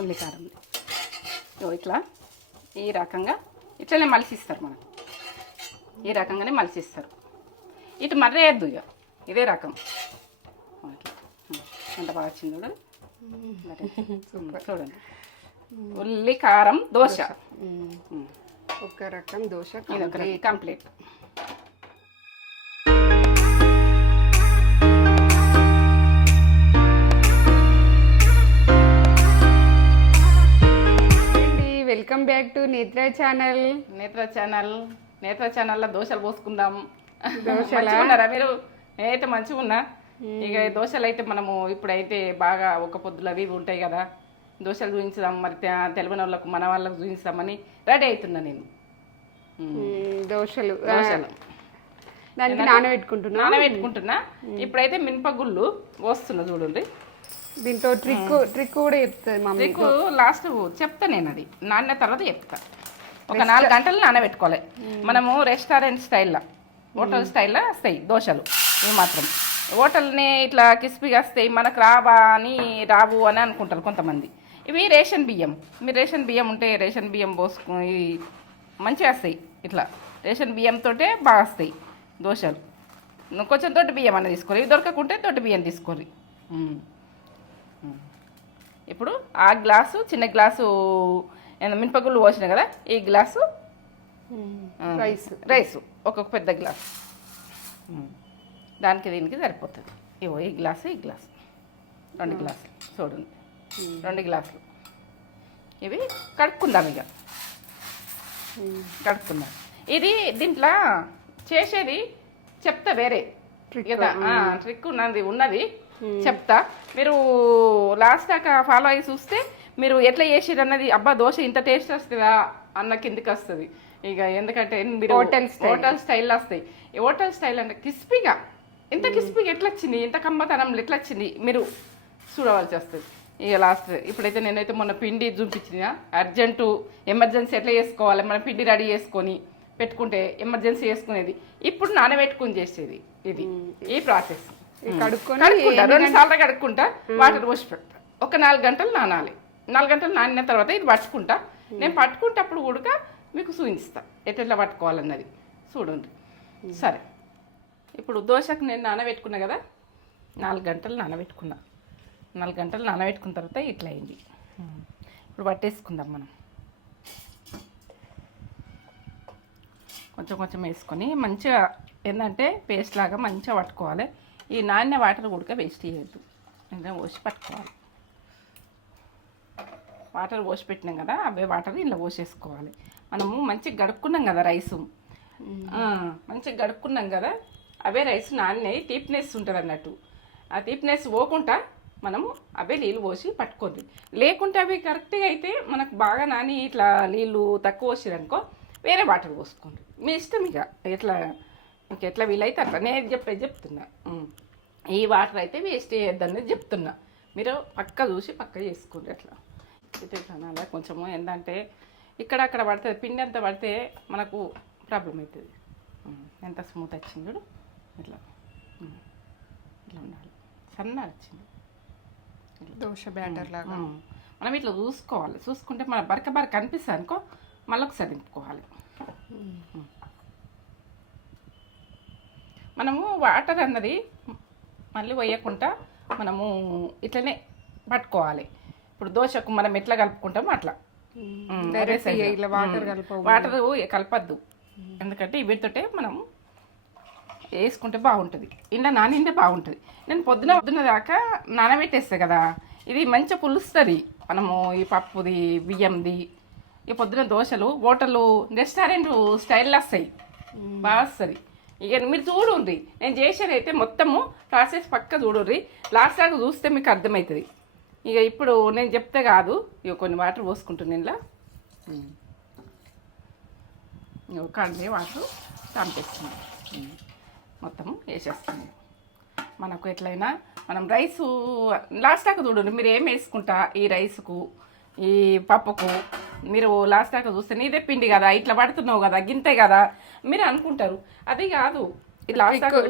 ఉల్లి కారం ఇట్లా ఈ రకంగా ఇట్లనే మలిసిస్తారు మనకు. ఈ రకంగానే మలిసిస్తారు. ఇటు మర్ర వేయద్దు ఇక ఇదే రకం. ఎంత బాగా వచ్చింది చూడండి. ఉల్లి కారం దోశ ఒక రకం dosa complete. Welcome back to నేత్ర ఛానల్. నేత్ర ఛానల్లో దోశలు పోసుకుందాం. మంచిగా మీరు? నేనైతే మంచిగా ఉన్నా. ఇక దోశలు అయితే మనము ఇప్పుడైతే బాగా ఒక పొద్దులు అవి ఉంటాయి కదా, దోశలు చూపించుదాం మరి తెలియని వాళ్ళకు మన వాళ్ళకు చూపిస్తామని రెడీ అవుతున్నా నేను. దోశలు దానికి నానబెట్టుకుంటున్నా. ఇప్పుడైతే మినపగుళ్ళు పోస్తున్నా చూడండి. దీంతో ట్రిక్ కూడా చెప్తాను. ట్రిక్ లాస్ట్ చెప్తా నేను, అది నాన్న తర్వాత చెప్తా. ఒక 4 గంటలు నానబెట్టుకోవాలి. మనము రెస్టారెంట్ స్టైల్లో, హోటల్ స్టైల్లో వస్తాయి దోశలు. ఇవి మాత్రం హోటల్ని ఇట్లా క్రిస్పీగా వస్తాయి, మనకు రావు అని అనుకుంటారు కొంతమంది. ఇవి రేషన్ బియ్యం. మీరు రేషన్ బియ్యం ఉంటే రేషన్ బియ్యం పోసుకుని మంచిగా వస్తాయి. ఇట్లా రేషన్ బియ్యంతో బాగా వస్తాయి దోశలు. కొంచెం దొడ్డు బియ్యం అన్న తీసుకోరు, ఇవి దొరకకుంటే దొడ్డు బియ్యం తీసుకోరు. ఇప్పుడు ఆ గ్లాసు, చిన్న గ్లాసు మినపగుళ్ళు పోసిన కదా, ఈ గ్లాసు రైసు ఒక్కొక్క పెద్ద గ్లాసు, దానికి దీనికి సరిపోతుంది. ఇవో ఈ గ్లాసు 2 గ్లాసులు చూడండి, 2 గ్లాసులు. ఇవి కడుక్కుందాం. ఇక కడుక్కుందాం. ఇది దీంట్లో చేసేది చెప్తా, వేరే ట్రిక్ ఉన్నది చెప్తా. మీరు లాస్ట్ దాకా ఫాలో అయ్యి చూస్తే మీరు ఎట్లా చేసిరు అన్నది, అబ్బా దోశ ఇంత టేస్ట్ వస్తుందా అన్న కిందకి వస్తుంది. ఇక ఎందుకంటే మీరు హోటల్ స్టైల్లో వస్తాయి. హోటల్ స్టైల్ అంటే క్రిస్పీగా, ఎంత క్రిస్పీగా ఎట్లా వచ్చింది, ఎంత కమ్మతనంలో ఎట్లా వచ్చింది మీరు చూడవలసి వస్తుంది. ఇక లాస్ట్ ఇప్పుడైతే నేనైతే మొన్న పిండి చూపించిన, అర్జెంటు ఎమర్జెన్సీ ఎట్లా చేసుకోవాలి, మన పిండి రెడీ చేసుకొని పెట్టుకుంటే ఎమర్జెన్సీ చేసుకునేది. ఇప్పుడు నానబెట్టుకుని చేసేది ఇది, ఈ ప్రాసెస్. కడుక్కుంటా 2 సార్లు కడుక్కుంటా, వాటర్ పోసి పెడతా. ఒక 4 గంటలు నానాలి. 4 గంటలు నానిన తర్వాత ఇది పట్టుకుంటా. నేను పట్టుకుంటప్పుడు కూడా మీకు చూపిస్తా ఎట్లా పట్టుకోవాలన్నది చూడండి. సరే, ఇప్పుడు దోశకు నేను నానబెట్టుకున్నా కదా, 4 గంటలు నానబెట్టుకున్నా. 4 గంటలు నానబెట్టుకున్న తర్వాత ఇట్లా అయింది. ఇప్పుడు పట్టేసుకుందాం మనం. కొంచెం కొంచెం వేసుకొని మంచిగా ఏంటంటే పేస్ట్ లాగా మంచిగా పట్టుకోవాలి. ఈ నాణ్య వాటర్ కూడా వేస్ట్ చేయొద్దు, ఇంకా పోసి పట్టుకోవాలి. వాటర్ పోసి పెట్టినాం కదా, అవే వాటర్ ఇలా పోసేసుకోవాలి. మనము మంచిగా గడుక్కున్నాం కదా రైసు, మంచిగా గడుక్కున్నాం కదా, అవే రైస్ నాణ్య టీప్నెస్ ఉంటుంది అన్నట్టు. ఆ టీప్నెస్ పోకుండా మనము అవే నీళ్ళు పోసి పట్టుకోండి. లేకుంటే అవి కరెక్ట్గా అయితే మనకు బాగా నాని ఇట్లా నీళ్ళు తక్కువ పోసిరనుకో వేరే వాటర్ పోసుకోండి, మీ ఇష్టం. ఇక ఎట్లా వీలైతే అట్లా నేను చెప్తున్నా. ఈ వాటర్ అయితే వేస్ట్ చేయొద్దనేది చెప్తున్నా. మీరు పక్క చూసి పక్క చేసుకోండి. అట్లా అయితే అలా కొంచెము ఏంటంటే ఇక్కడక్కడ పడుతుంది, పిండి అంతా పడితే మనకు ప్రాబ్లం అవుతుంది. ఎంత స్మూత్ వచ్చింది చూడు, ఇట్లా ఇట్లా ఉండాలి. సన్నగా వచ్చింది దోశ బ్యాటర్ లాగా. మనం ఇట్లా చూసుకోవాలి. చూసుకుంటే మన బరక కనిపిస్తుంది అనుకో, మళ్ళీ ఒకసారి దింపుకోవాలి. మనము వాటర్ అన్నది మళ్ళీ పోయకుండా మనము ఇట్లనే పట్టుకోవాలి. ఇప్పుడు దోశకు మనం ఎట్లా కలుపుకుంటామో అట్లా వాటర్ కలపద్దు, ఎందుకంటే వీటితోటే మనం వేసుకుంటే బాగుంటుంది. ఇలా నానింటే బాగుంటుంది. నేను పొద్దున దాకా నానబెట్టేస్తే కదా, ఇది మంచిగా పులుస్తుంది. మనము ఈ పప్పుది బియ్యంది ఈ పొద్దున దోశలు హోటలు రెస్టారెంట్ స్టైల్లో వస్తాయి, బాగా వస్తుంది. ఇక మీరు చూడండి, నేను చేసేది అయితే మొత్తము ప్రాసెస్ పక్క చూడండి. లాస్ట్ దాకా చూస్తే మీకు అర్థమవుతుంది. ఇక ఇప్పుడు నేను చెప్తే కాదు, ఇక కొన్ని వాటర్ పోసుకుంటుంది. ఇలా కడిగే వాటర్ చంపేస్తుంది, మొత్తము వేసేస్తుంది. మనకు ఎట్లయినా మనం రైసు లాస్ట్ దాకా చూడండి. మీరు ఏం వేసుకుంటా ఈ రైసుకు ఈ పప్పుకు, మీరు లాస్ట్ దాకా చూస్తే నీదే పిండి కదా, ఇట్లా పడుతున్నావు కదా, గింతే కదా మీరు అనుకుంటారు. అది కాదు, లాస్ట్ దాకా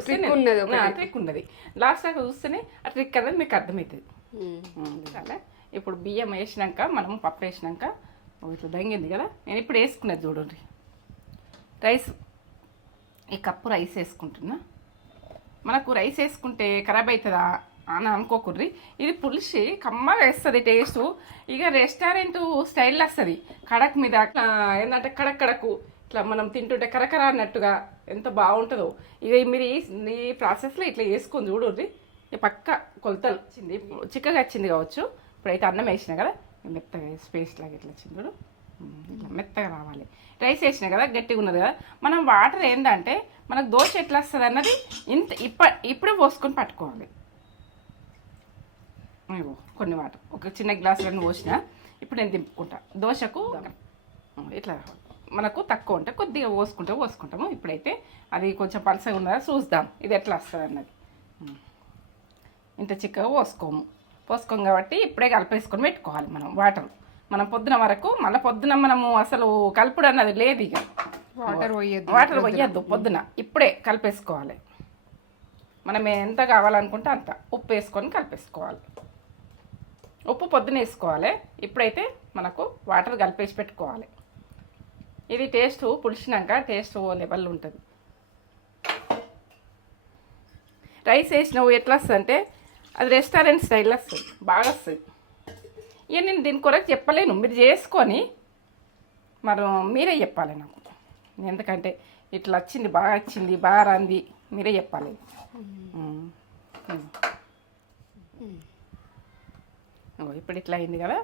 ట్రిక్ ఉన్నది. లాస్ట్ దాకా చూస్తేనే ఆ ట్రిక్ అనేది మీకు అర్థమవుతుంది. అలా ఇప్పుడు బియ్యం వేసినాక మనం పప్పు వేసినాక ఇట్లా దంగింది కదా, నేను ఇప్పుడు వేసుకునేది చూడండి. రైస్, ఈ కప్పు రైస్ వేసుకుంటున్నా. మనకు రైస్ వేసుకుంటే ఖరాబ్ అవుతుందా అని అనుకోకుర్రి. ఇది పులిసి కమ్మగా వేస్తుంది టేస్ట్. ఇక రెస్టారెంట్ స్టైల్లో వస్తుంది. కడక్ మీద ఏంటంటే కడకు ఇట్లా మనం తింటుంటే కరకర అన్నట్టుగా ఎంత బాగుంటుందో. ఇక మీరు ఈ ప్రాసెస్లో ఇట్లా వేసుకొని చూడండి. పక్క కొలతలు వచ్చింది, చిక్కగా వచ్చింది కావచ్చు. ఇప్పుడైతే అన్నం వేసినా కదా, మెత్తగా పేస్ట్ లాగా ఇట్లా వచ్చింది చూడు, ఇట్లా మెత్తగా రావాలి. రైస్ వేసినా కదా గట్టిగా ఉన్నది కదా. మనం వాటర్ ఏంటంటే మనకు దోశ ఎట్లా వస్తుంది అన్నది ఇప్పుడే పోసుకొని పట్టుకోవాలి. కొన్ని వాటర్ ఒక చిన్న గ్లాసులన్నీ పోసిన. ఇప్పుడు నేను దింపుకుంటా. దోశకు ఇట్లా మనకు తక్కువ ఉంటే కొద్దిగా పోసుకుంటాము. ఇప్పుడైతే అది కొంచెం పలసగా ఉన్నదా చూద్దాం ఇది ఎట్లా వస్తుంది అన్నది. ఇంత చిక్కగా పోసుకోము కాబట్టి ఇప్పుడే కలిపేసుకొని పెట్టుకోవాలి మనం వాటర్. మనం పొద్దున వరకు మళ్ళీ పొద్దున మనము అసలు కలుపుడు అన్నది లేదు. ఇక వాటర్ పోయొద్దు పొద్దున, ఇప్పుడే కలిపేసుకోవాలి. మనం ఎంత కావాలనుకుంటే అంత ఉప్పు వేసుకొని కలిపేసుకోవాలి. ఉప్పు పొద్దున వేసుకోవాలి. ఇప్పుడైతే మనకు వాటర్ కలిపేసి పెట్టుకోవాలి. ఇది టేస్ట్ పులిసినాక టేస్ట్ లెవెల్ ఉంటుంది. రైస్ వేసినవు ఎట్లా వస్తుంది అంటే అది రెస్టారెంట్ స్టైల్లో వస్తుంది, బాగా వస్తుంది. ఇక నేను దీని కొరకు చెప్పలేను, మీరు చేసుకొని మరి మీరే చెప్పాలి నాకు. ఎందుకంటే ఇట్లా వచ్చింది, బాగా రాంది, మీరే చెప్పాలి. ఇప్పుడు ఇట్లా అయింది కదా,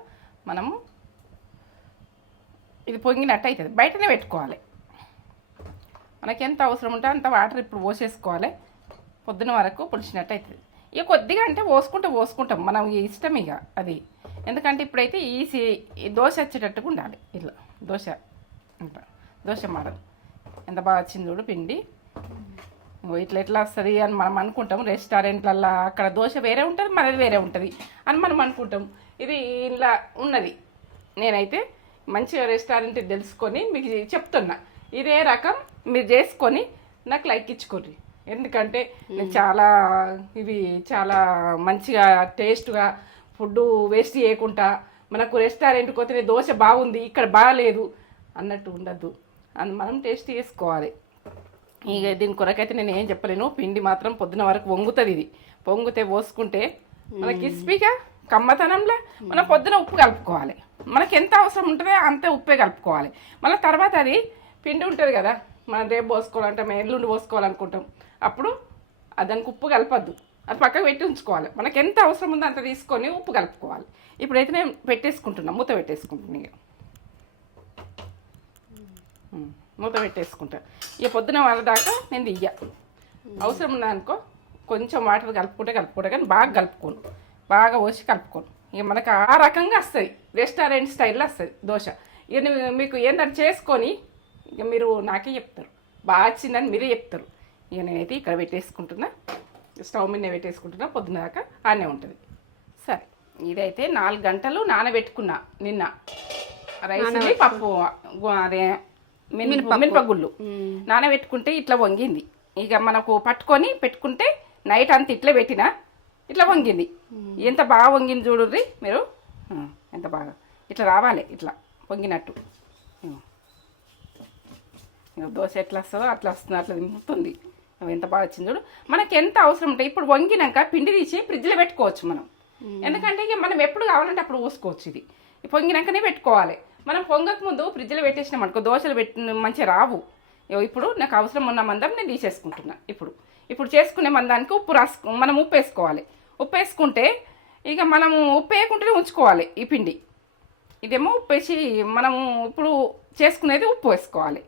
మనము ఇది పొంగినట్టు అవుతుంది. బయటనే పెట్టుకోవాలి. మనకి ఎంత అవసరం ఉంటే అంత వాటర్ ఇప్పుడు పోసేసుకోవాలి. పొద్దున వరకు పులిసినట్టు అవుతుంది. ఇక కొద్దిగా అంటే పోసుకుంటాం మనం ఇష్టం ఇక అది. ఎందుకంటే ఇప్పుడైతే ఈ దోశ వచ్చేటట్టుగా ఉండాలి. ఇట్లా దోశ మోడల్ ఎంత బాగా వచ్చింది చూడు పిండి. ఎట్లా వస్తుంది అని మనం అనుకుంటాం. రెస్టారెంట్లల్లో అక్కడ దోశ వేరే ఉంటుంది, మనది వేరే ఉంటుంది అని మనం అనుకుంటాం. ఇది ఇలా ఉన్నది. నేనైతే మంచిగా రెస్టారెంట్ తెలుసుకొని మీకు చెప్తున్నా. ఇదే రకం మీరు చేసుకొని నాకు లైక్ ఇచ్చుకోర్రి. ఎందుకంటే నేను చాలా మంచిగా టేస్ట్గా ఫుడ్ వేస్ట్ చేయకుండా, మనకు రెస్టారెంట్కి పోతే దోశ బాగుంది ఇక్కడ బాగాలేదు అన్నట్టు ఉండద్దు అని మనం టేస్ట్ చేసుకోవాలి. ఇక దీని కొరకైతే నేను ఏం చెప్పలేను. పిండి మాత్రం పొద్దున వరకు వంగుతుంది. ఇది పొంగితే పోసుకుంటే మనకి క్రిస్పీగా కమ్మతనంలో మనం పొద్దున ఉప్పు కలుపుకోవాలి. మనకి ఎంత అవసరం ఉంటుందో అంతే ఉప్పే కలుపుకోవాలి. మళ్ళీ తర్వాత అది పిండి ఉంటుంది కదా, మనం రేపు పోసుకోవాలంటే మేము ఎల్లుండి పోసుకోవాలనుకుంటాం. అప్పుడు దానికి ఉప్పు కలపద్దు, అది పక్కకు పెట్టి ఉంచుకోవాలి. మనకి ఎంత అవసరం ఉందో అంత తీసుకొని ఉప్పు కలుపుకోవాలి. ఇప్పుడైతే నేను మూత పెట్టేసుకుంటున్నాను. మూత పెట్టేసుకుంటా. ఇక పొద్దున వాళ్ళ దాకా నేను దియ్య. అవసరం ఉందనుకో కొంచెం వాటర్ కలుపుకుంటే కానీ బాగా పోసి కలుపుకోను. ఇక మనకు ఆ రకంగా వస్తుంది, రెస్టారెంట్ స్టైల్లో వస్తుంది దోశ. ఇక మీకు ఏంటంటే చేసుకొని ఇక మీరు నాకే చెప్తారు, బాగా వచ్చిందని మీరే చెప్తారు. ఇక నేనైతే ఇక్కడ పెట్టేసుకుంటున్నా, స్టవ్ మీద పెట్టేసుకుంటున్నా. పొద్దున దాకా ఆనే ఉంటుంది. సరే, ఇదైతే 4 గంటలు నానబెట్టుకున్నా నిన్న. రైస్ని పప్పు అదే మినపగుళ్ళు నానబెట్టుకుంటే ఇట్లా వంగింది. ఇక మనకు పట్టుకొని పెట్టుకుంటే నైట్ అంతా ఇట్లా పెట్టినా ఇట్లా వంగింది. ఎంత బాగా వంగింది చూడుర్రి మీరు, ఎంత బాగా ఇట్లా రావాలి, ఇట్లా వంగినట్టు. దోశ ఎట్లా వస్తుందో అట్లా వస్తుంది, అట్లా దింపుతుంది. ఎంత బాగా వచ్చింది చూడు. మనకి ఎంత అవసరం ఉంటాయి. ఇప్పుడు వంగినాక పిండి తీసి ఫ్రిడ్జ్లో పెట్టుకోవచ్చు మనం. ఎందుకంటే ఇక మనం ఎప్పుడు కావాలంటే అప్పుడు పోసుకోవచ్చు. ఇది పొంగినాకనే పెట్టుకోవాలి. మనం పొంగక ముందు ఫ్రిడ్జ్లో పెట్టేసినాం అనుకో దోశలు మంచిగా రావు. ఇప్పుడు నాకు అవసరం ఉన్న మందం నేను తీసేసుకుంటున్నా. ఇప్పుడు చేసుకునే మందానికి మనం ఉప్పు వేసుకోవాలి. ఉప్పు వేసుకుంటే ఇక మనము ఉప్పు వేయకుంటేనే ఉంచుకోవాలి ఈ పిండి. ఇదేమో ఉప్పు వేసి మనము ఇప్పుడు చేసుకునేది ఉప్పు వేసుకోవాలి.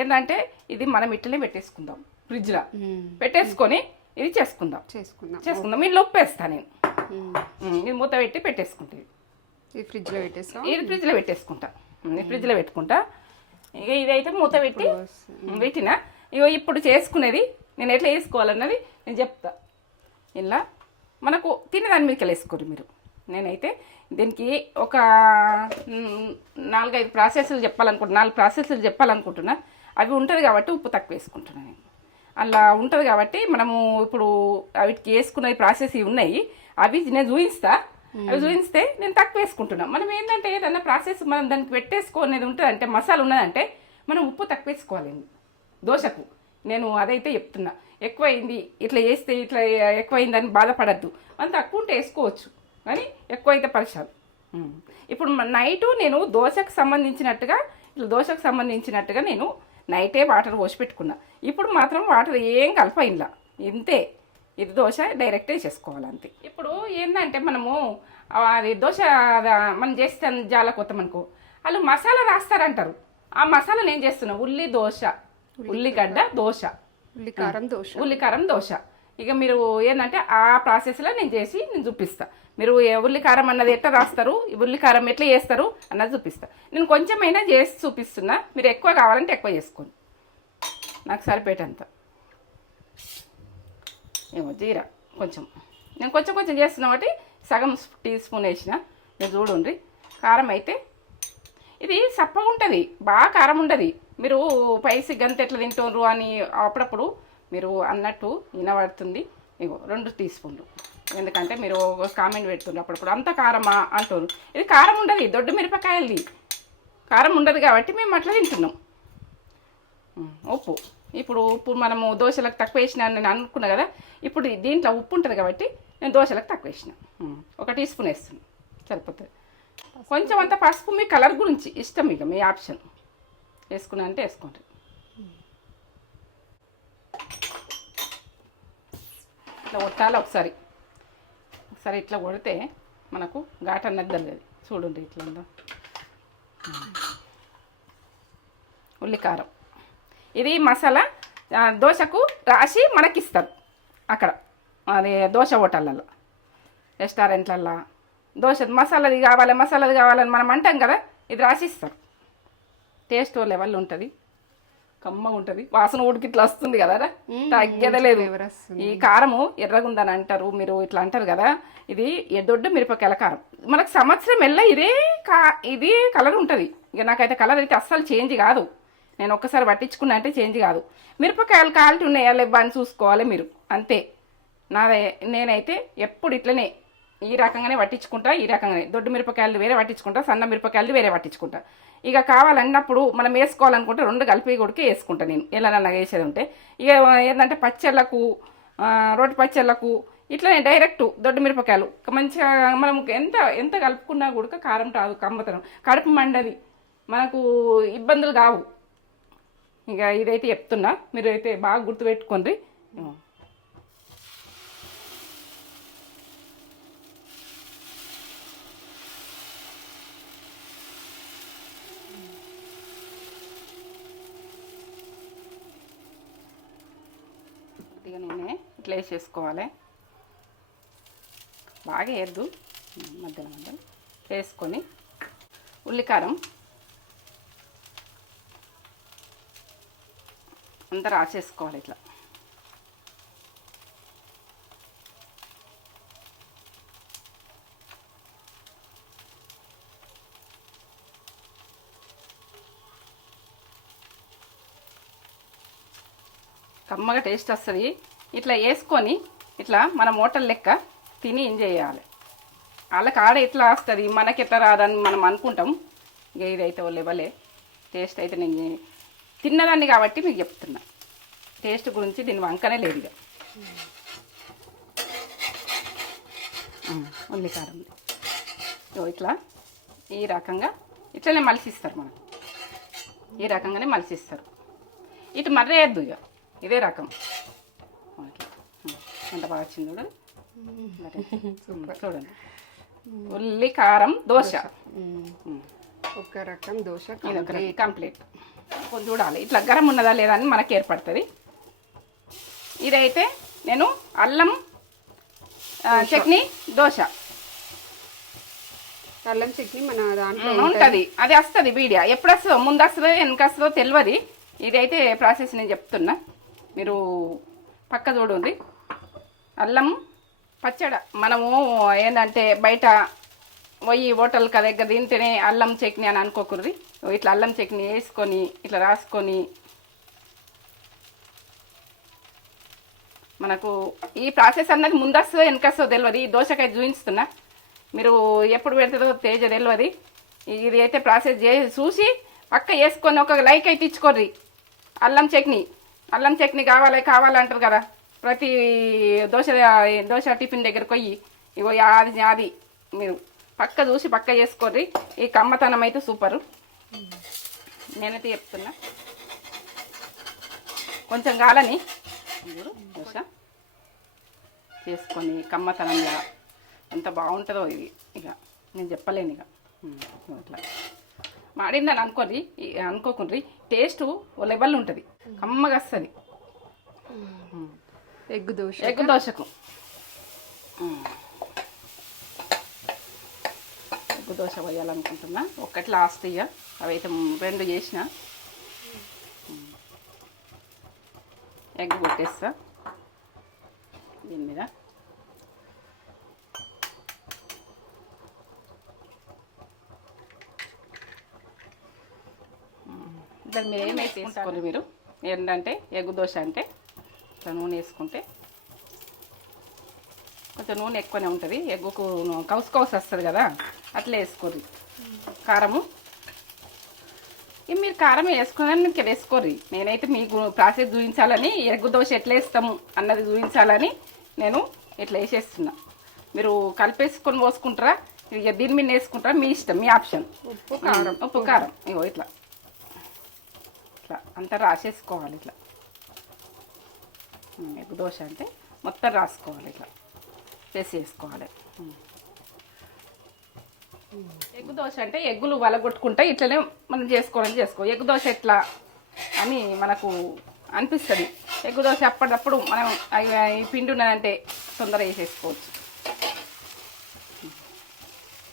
ఏంటంటే ఇది మనం ఇట్లనే పెట్టేసుకుందాం, ఫ్రిడ్జ్లో పెట్టేసుకొని ఇది చేసుకుందాం. ఇంట్లో ఉప్పు వేస్తాను నేను. ఇది మూత పెట్టి పెట్టేసుకుంటాను. ఇది ఫ్రిడ్జ్లో పెట్టేసుకుంటా. ఫ్రిడ్జ్లో పెట్టుకుంటా. ఇక ఇదైతే మూత పెట్టినా. ఇగో ఇప్పుడు చేసుకునేది నేను ఎట్లా వేసుకోవాలన్నది నేను చెప్తా. ఇలా మనకు తినేదాని మీదకి వేసుకోరు మీరు. నేనైతే దీనికి ఒక 4-5 ప్రాసెస్లు చెప్పాలనుకుంటున్నా. అవి ఉంటుంది కాబట్టి ఉప్పు తక్కువ వేసుకుంటున్నాను నేను. అలా ఉంటుంది కాబట్టి మనము ఇప్పుడు వీటికి వేసుకునే ప్రాసెస్ ఇవి ఉన్నాయి. అవి నేను చూపిస్తా. అవి చూపిస్తే నేను తక్కువ వేసుకుంటున్నా. మనం ఏంటంటే ఏదన్నా ప్రాసెస్ మనం దానికి పెట్టేసుకునేది ఉంటుంది, అంటే మసాలా ఉన్నదంటే మనం ఉప్పు తక్కువ వేసుకోవాలండి దోశకు. నేను అదైతే చెప్తున్నా. ఎక్కువైంది ఇట్లా చేస్తే ఇట్లా ఎక్కువైందని బాధపడద్దు, మనం తక్కువ ఉంటే వేసుకోవచ్చు, కానీ ఎక్కువైతే పరిశాలు. ఇప్పుడు నైటు నేను దోశకు సంబంధించినట్టుగా నేను నైటే వాటర్ పోసి పెట్టుకున్నా. ఇప్పుడు మాత్రం వాటర్ ఏం కలప ఇంతే. ఇది దోశ డైరెక్టే చేసుకోవాలి అంతే. ఇప్పుడు ఏంటంటే మనము అది దోశ మనం చేస్తే జాలకొత్తమనుకో వాళ్ళు మసాలా రాస్తారంటారు. ఆ మసాలాలు ఏం చేస్తున్నా, ఉల్లిగడ్డ దోశ, ఉల్లికారం దోశ. ఇక మీరు ఏంటంటే ఆ ప్రాసెస్లో నేను చూపిస్తా. మీరు ఉల్లికారం అన్నది ఎట్లా రాస్తారు, ఉల్లికారం ఎట్లా చేస్తారు అన్నది చూపిస్తా. నేను కొంచెమైనా చేసి చూపిస్తున్నా, మీరు ఎక్కువ కావాలంటే ఎక్కువ చేసుకోండి, నాకు సరిపోయేటంత. ఏమో జీరా కొంచెం, నేను కొంచెం చేస్తున్నా కాబట్టి సగం టీ స్పూన్ వేసిన. మీరు చూడండి. కారం అయితే ఇది సప్పగా ఉంటుంది, బాగా కారం ఉండదు. మీరు పైసి గంత ఎట్లా తింటున్నారు అని అప్పుడప్పుడు మీరు అన్నట్టు వినబడుతుంది. ఇగో 2 టీ స్పూన్లు. ఎందుకంటే మీరు కామెంట్ పెడుతుండ్రు అప్పుడప్పుడు అంత కారమా అంటారు. ఇది కారం ఉండదు, దొడ్డు మిరపకాయలది కారం ఉండదు కాబట్టి మేము అట్లా తింటున్నాం. ఉప్పు, ఇప్పుడు ఉప్పు మనము దోశలకు తక్కువ వేసిన నేను అనుకున్నా కదా, ఇప్పుడు దీంట్లో ఉప్పు ఉంటుంది కాబట్టి నేను దోశలకు తక్కువ వేసిన 1 టీ స్పూన్ వేస్తున్నాను, సరిపోతుంది. కొంచెం అంత పసుపు మీ కలర్ గురించి ఇష్టం, ఇక మీ ఆప్షన్, వేసుకున్నా అంటే వేసుకోండి. ఇట్లా కొట్టాలి ఒకసారి ఇట్లా కొడితే మనకు ఘాట్ అన్నది తెలియదు. చూడండి ఇట్లా ఉందా. ఉల్లికారం ఇది మసాలా దోశకు రాసి మనకిస్తారు అక్కడ, అది దోశ హోటళ్ళల్లో రెస్టారెంట్లల్లో దోశ మసాలాది కావాలని మనం అంటాం కదా, ఇది రాసిస్తారు. టేస్ట్ లెవెల్ ఉంటుంది, కమ్మగా ఉంటుంది, వాసన ఉడికి ఇట్లా వస్తుంది కదా, తగ్గదలేదు. ఈ కారము ఎర్రగుందని అంటారు మీరు, ఇట్లా అంటారు కదా, ఇది దొడ్డు మిరపకాయల కారం. మనకు సంవత్సరం ఎల్ల ఇది కలర్ ఉంటుంది. ఇక నాకైతే కలర్ అయితే అస్సలు చేంజ్ కాదు. నేను ఒక్కసారి పట్టించుకున్నా అంటే చేంజ్ కాదు. మిరపకాయలు క్వాలిటీ ఉన్నాయా లేవా అని చూసుకోవాలి మీరు, అంతే. నేనైతే ఎప్పుడు ఇట్లనే ఈ రకంగానే పట్టించుకుంటా, ఈ రకంగానే దొడ్డు మిరపకాయలు వేరే పట్టించుకుంటా, సన్న మిరపకాయలు వేరే పట్టించుకుంటా. ఇక కావాలన్నప్పుడు మనం వేసుకోవాలనుకుంటే 2 కలిపి కొడికే వేసుకుంటా నేను, ఎలా నన్న వేసేది ఉంటే. ఇక ఏంటంటే పచ్చళ్ళకు, రోటి పచ్చళ్ళకు ఇట్లనే డైరెక్ట్ దొడ్డు మిరపకాయలు మంచిగా మనం ఎంత కలుపుకున్నా కూడా కారం రాదు, కమ్మతనం, కడుపు మండది, మనకు ఇబ్బందులు కావు. ఇక ఇదైతే చెప్తున్నా, మీరు అయితే బాగా గుర్తుపెట్టుకోండి. ఇక నేనే ఇట్లా వేసేసుకోవాలి, బాగా వేయద్దు, మధ్యలో వేసుకొని ఉల్లికారం అంతా రాసేసుకోవాలి ఇట్లా. కమ్మగా టేస్ట్ వస్తుంది. ఇట్లా వేసుకొని ఇట్లా మనం హోటల్ లెక్క తిని ఎంజాయ్ చేయాలి. వాళ్ళకి ఆడ ఎట్లా వస్తుంది మనకి ఎట్లా రాదని మనం అనుకుంటాం. ఇక ఇదైతే లెవలే టేస్ట్ అయితే నేను తిన్నదాన్ని కాబట్టి మీకు చెప్తున్నా, టేస్ట్ గురించి దీని వంకనే లేదు. ఇక ఉల్లికారం ఇట్లా ఈ రకంగా ఇట్లనే మలిసిస్తారు, మనం ఈ రకంగానే మలిసిస్తారు. ఇటు మర్రేయద్దు, ఇక ఇదే రకం. ఎంత బాగా వచ్చింది చూడండి, చూడండి. ఉల్లికారం దోశ, ఒక రకం దోశ కంప్లీట్. కొంచెం చూడాలి ఇట్లా గరం ఉన్నదా లేదా అని మనకు ఏర్పడుతుంది. ఇదైతే నేను అల్లం చట్నీ దోశ, అల్లం చట్నీ మన దాంట్లో ఉంటుంది, అది వస్తుంది వీడియో. ఎప్పుడు వస్తుందో, ముందు వస్తుందో వెనక వస్తుందో తెలియదు. ఇదైతే ప్రాసెస్ నేను చెప్తున్నా, మీరు పక్క చూడండి. అల్లం పచ్చడి మనము ఏంటంటే బయట పోయి హోటల్ దగ్గర తింటేనే అల్లం చట్నీ అని అనుకోకూడదు. ఇట్లా అల్లం చట్నీ వేసుకొని ఇట్లా రాసుకొని మనకు ఈ ప్రాసెస్ అన్నది ముందస్తు వెనకస్తో తెలియదు. ఈ దోశకాయ చూపిస్తున్నా, మీరు ఎప్పుడు పెడుతుందో తేజ తెలియదు. ఇది అయితే ప్రాసెస్ చూసి పక్క వేసుకొని ఒక లైక్ అయితే ఇచ్చుకోర్రి. అల్లం చట్నీ కావాలంటారు కదా ప్రతి దోశ టిఫిన్ దగ్గరకు పోయి ఇగో అది మీరు పక్క చూసి పక్క చేసుకోర్రి. ఈ కమ్మతనం అయితే సూపరు. నేనైతే చెప్తున్నా కొంచెం కాలని దోశ చేసుకొని కమ్మతనంగా ఎంత బాగుంటుందో ఇది. ఇక నేను చెప్పలేను. ఇక అట్లా మాడిందని అనుకోకుండ్రి టేస్ట్ ఓ లెవెల్ ఉంటుంది, కమ్మగా వస్తుంది. ఎగ్ దోశకు ఎగ్ దోశ వేయాలనుకుంటున్నా. ఒక్కటి లాస్ట్ ఇక అవైతే 2 చేసిన. ఎగ్ కొట్టేస్తా దీని మీద. దాని మీద ఏమైతే వేసుకోండి మీరు. ఏంటంటే ఎగ్ దోశ అంటే ఇట్లా నూనె వేసుకుంటే కొంచెం నూనె ఎక్కువనే ఉంటుంది. ఎగ్గుకు కౌసు వస్తుంది కదా, అట్లా వేసుకోర్రి. కారము మీరు కారం వేసుకున్నాను ఇంకా వేసుకోర్రి. నేనైతే మీకు ప్రాసెస్ చూపించాలని ఎగ్ దోశ ఎట్లా వేస్తాము అన్నది చూపించాలని నేను ఇట్లా వేసేస్తున్నా. మీరు కలిపేసుకొని పోసుకుంటారా, ఇక దీని మీద వేసుకుంటారా మీ ఇష్టం, మీ ఆప్షన్. ఉప్పు కారం ఇగో ఇట్లా అంతా రాసేసుకోవాలి. ఇట్లా ఎగ్ దోశ అంటే మొత్తం రాసుకోవాలి, ఇట్లా వేసుకోవాలి. ఎగ్ దోశ అంటే ఎగ్గులు వలగొట్టుకుంటే ఇట్లనే మనం చేసుకో. ఎగ్ దోశ ఎట్లా అని మనకు అనిపిస్తుంది. ఎగ్ దోశ అప్పటికప్పుడు మనం ఈ పిండి ఉన్నదంటే తొందరగా వేసేసుకోవచ్చు.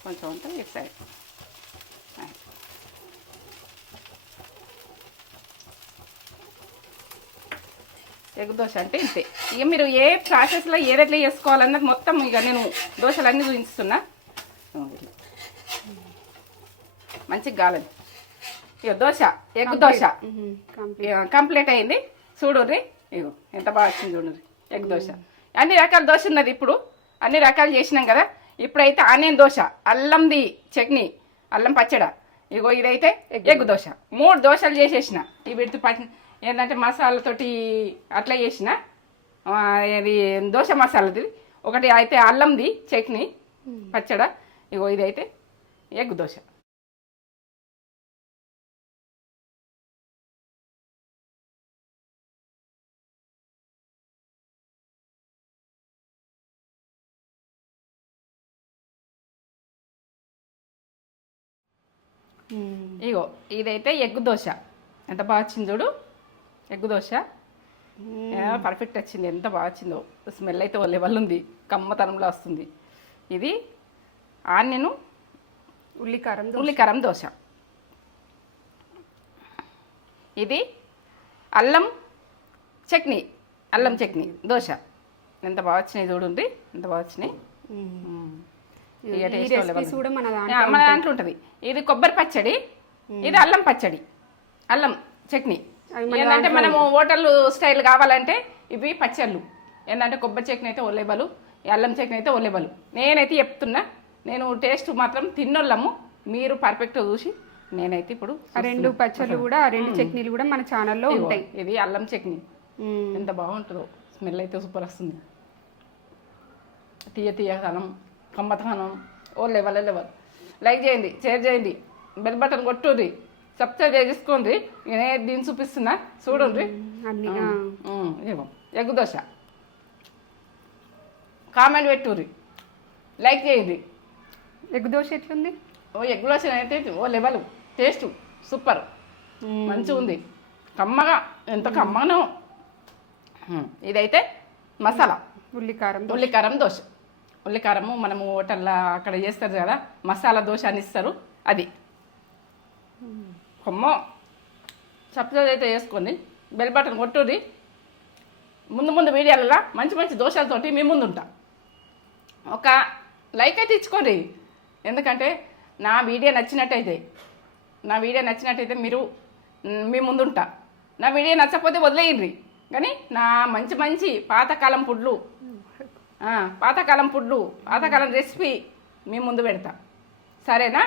కొంచెం ఉంటుంది ఇటు సైడ్. ఎగ్ దోశ అంటే ఇంతే. ఇక మీరు ఏ ప్రాసెస్లో ఏదెట్లా చేసుకోవాలన్నది మొత్తం ఇక నేను దోశలన్నీ చూపిస్తున్నా. మంచిగా కాలేదు. ఇక దోశ ఎగ్ దోశ కంప్లీట్ అయింది. చూడుర్రి ఇగో ఎంత బాగా వచ్చింది చూడండి ఎగ్ దోశ. అన్ని రకాల దోశ ఉన్నది. ఇప్పుడు అన్ని రకాలు చేసినాం కదా. ఇప్పుడైతే ఆనియన్ దోశ, అల్లంది చట్నీ, అల్లం పచ్చడ, ఇగో ఇదైతే ఎగ్ దోశ. 3 దోశలు చేసేసిన. ఈ విడితే ఏంటంటే మసాలాతోటి అట్లా చేసిన. ఇది దోశ మసాలాది ఒకటి అయితే అల్లంది చట్నీ పచ్చడ, ఇగో ఇదైతే ఎగ్ దోశ. ఇగో ఇదైతే ఎగ్ దోశ. ఎంత బాగా వచ్చింది చూడు ఎగ్ దోశ. పర్ఫెక్ట్ వచ్చింది. ఎంత బాగా వచ్చిందో. స్మెల్ అయితే ఓ లెవెల్ ఉంది, కమ్మతనంలో వస్తుంది. ఇది ఆనియన్ ఉల్లికారం దోశ. ఇది అల్లం చట్నీ దోశ. ఎంత బాగా వచ్చినాయి చూడండి, ఎంత బాగా వచ్చినాయి. మన దాంట్లో ఉంటుంది. ఇది కొబ్బరి పచ్చడి, ఇది అల్లం పచ్చడి, అల్లం చట్నీ. ఏంటంటే మనము హోటల్ స్టైల్ కావాలంటే ఇవి పచ్చళ్ళు. ఏంటంటే కొబ్బరి చట్నీ అయితే ఒలేబలు, అల్లం చట్నీ అయితే ఒలేబలు. నేనైతే చెప్తున్నా, నేను టేస్ట్ మాత్రం తిన్నోళ్ళము. మీరు పర్ఫెక్ట్గా చూసి నేనైతే ఇప్పుడు 2 పచ్చళ్ళు కూడా 2 చట్నీలు కూడా మన ఛానల్లో ఉంటాయి. ఇది అల్లం చట్నీ ఎంత బాగుంటుందో. స్మెల్ అయితే సూపర్ వస్తుంది. తీయతనం, కమ్మతనం ఓ లెవెల్. లైక్ చేయండి, షేర్ చేయండి, బెల్ బటన్ కొట్టుర్రి, సబ్స్క్రైబ్ చేసుకోండి. నేను దీన్ని చూపిస్తున్నా చూడండి. ఎగ్ దోశ కామెంట్ పెట్టుర్రి, లైక్ చేయండి. ఎగ్ దోశ ఎట్లుంది? ఎగ్ దోశ అయితే ఓ లెవెల్, టేస్ట్ సూపర్, మంచిగా ఉంది, కమ్మగా, ఎంత కమ్మగానో. ఇదైతే మసాలా ఉల్లికారం దోశ. ఉల్లికారము మనము హోటల్లో అక్కడ చేస్తారు కదా, మసాలా దోశ అని ఇస్తారు, అది. కొమ్మో సబ్స్క్రైబ్ అయితే వేసుకొని బెల్ బటన్ కొట్టుర్రి. ముందు వీడియోలలో మంచి దోశలతోటి మీ ముందు ఉంటా. ఒక లైక్ అయితే ఇచ్చుకోండి. ఎందుకంటే నా వీడియో నచ్చినట్టయితే మీరు మీ ముందుంటా. నా వీడియో నచ్చకపోతే వదిలేయండి. కానీ నా మంచి పాతకాలం ఫుడ్లు, పాతకాలం రెసిపీ మీ ముందు పెడతా సరేనా